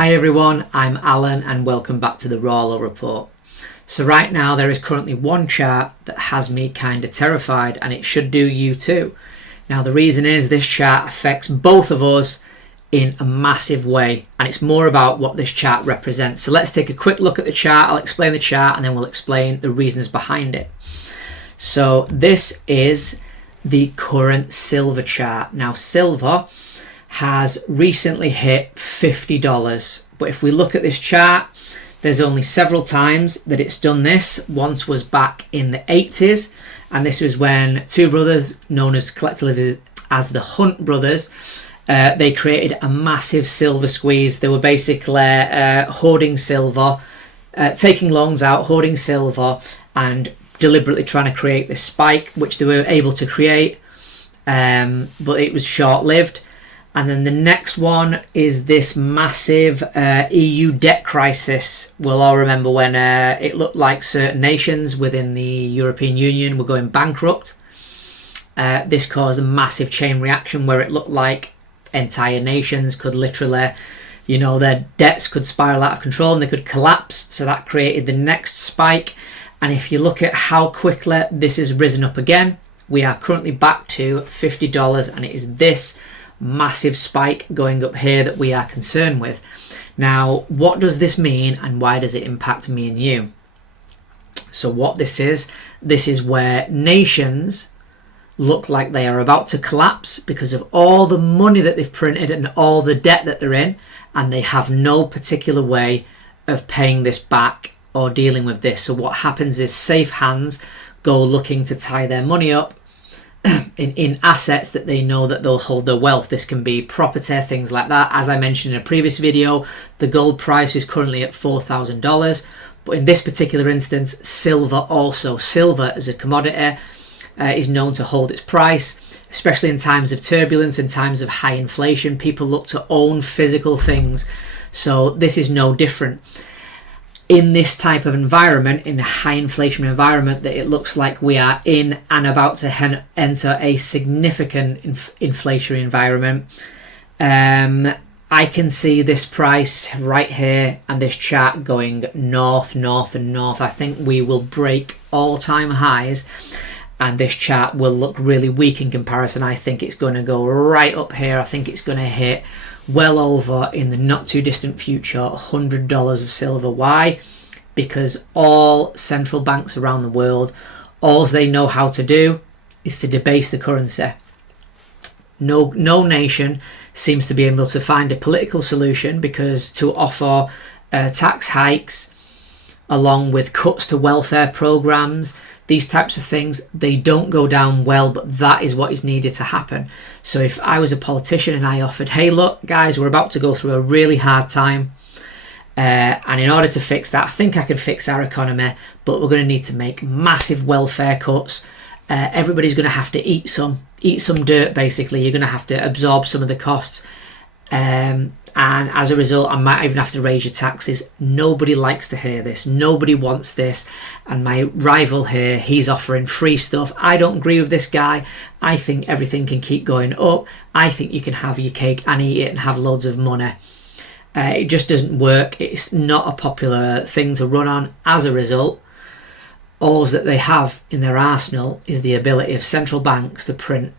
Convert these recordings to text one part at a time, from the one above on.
Hi everyone, I'm Alan and welcome back to the Rawlo report. So right now there is currently one chart that has me kind of terrified, and it should do you too. Now the reason is this chart affects both of us in a massive way, and it's more about what this chart represents. So let's take a quick look at the chart. I'll explain the chart and then we'll explain the reasons behind it. So this is the current silver chart. Now silver has recently hit $50, but if we look at this chart, there's only several times that it's done this. Once was back in the 80s, and this was when two brothers known as collectively as the Hunt brothers, they created a massive silver squeeze. They were basically hoarding silver, taking loans out, hoarding silver, and deliberately trying to create this spike, which they were able to create, but it was short-lived. And then the next one is this massive EU debt crisis. We'll all remember when it looked like certain nations within the European Union were going bankrupt. This caused a massive chain reaction where it looked like entire nations could literally, their debts could spiral out of control and they could collapse. So that created the next spike. And if you look at how quickly this has risen up again, we are currently back to $50, and it is this massive spike going up here that we are concerned with. Now, what does this mean and why does it impact me and you? So what this is where nations look like they are about to collapse because of all the money that they've printed and all the debt that they're in, and they have no particular way of paying this back or dealing with this. So what happens is safe hands go looking to tie their money up in assets that they know that they'll hold their wealth. This can be property, things like that. As I mentioned in a previous video, the gold price is currently at $4,000, but in this particular instance, silver also. Silver as a commodity is known to hold its price, especially in times of turbulence, in times of high inflation. People look to own physical things, so this is no different. In this type of environment, in a high inflation environment that it looks like we are in and about to enter a significant inflationary environment, I can see this price right here and this chart going north, north and north. I think we will break all-time highs and this chart will look really weak in comparison. I think it's going to go right up here. I think it's going to hit well over, in the not too distant future, $100 of silver. Why? Because all central banks around the world, all they know how to do is to debase the currency. No nation seems to be able to find a political solution, because to offer tax hikes along with cuts to welfare programs, these types of things, they don't go down well, but that is what is needed to happen. So if I was a politician and I offered, hey look guys, we're about to go through a really hard time, and in order to fix that, I think I can fix our economy, but we're going to need to make massive welfare cuts. Everybody's going to have to eat some dirt, basically. You're going to have to absorb some of the costs, and as a result I might even have to raise your taxes. Nobody likes to hear this, nobody wants this. And my rival here, he's offering free stuff. I don't agree with this guy. I think everything can keep going up. I think you can have your cake and eat it and have loads of money. It just doesn't work. It's not a popular thing to run on. As a result, all that they have in their arsenal is the ability of central banks to print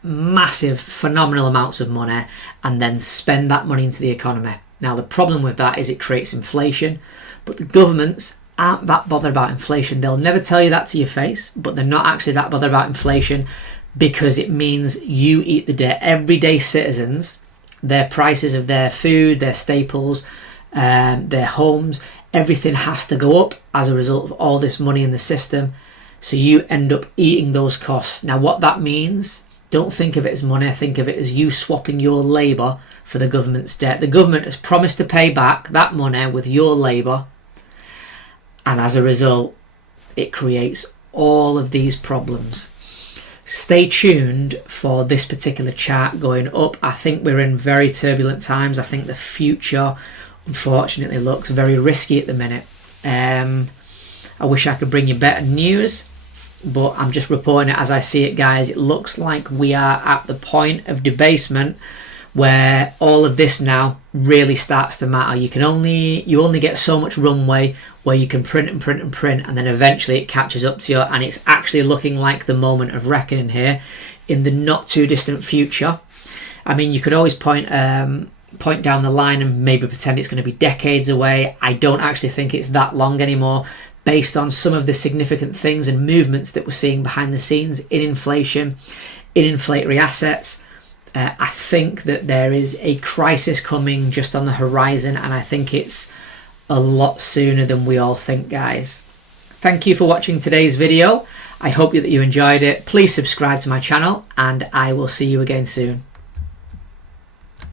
massive, phenomenal amounts of money and then spend that money into the economy. Now the problem with that is it creates inflation, but the governments aren't that bothered about inflation. They'll never tell you that to your face, but they're not actually that bothered about inflation, because it means you eat the debt. Everyday citizens, their prices of their food, their staples, their homes, everything has to go up as a result of all this money in the system. So you end up eating those costs. Now what that means, don't think of it as money, think of it as you swapping your labour for the government's debt. The government has promised to pay back that money with your labour, and as a result it creates all of these problems. Stay tuned for this particular chart going up. I think we're in very turbulent times. I think the future unfortunately looks very risky at the minute. I wish I could bring you better news, but I'm just reporting it as I see it, guys. It looks like we are at the point of debasement where all of this now really starts to matter. You only get so much runway where you can print and print and print, and then eventually it catches up to you, and it's actually looking like the moment of reckoning here in the not too distant future. I mean, you could always point down the line and maybe pretend it's going to be decades away. I don't actually think it's that long anymore, based on some of the significant things and movements that we're seeing behind the scenes in inflation, in inflationary assets. I think that there is a crisis coming just on the horizon, and I think it's a lot sooner than we all think, guys. Thank you for watching today's video. I hope that you enjoyed it. Please subscribe to my channel, and I will see you again soon.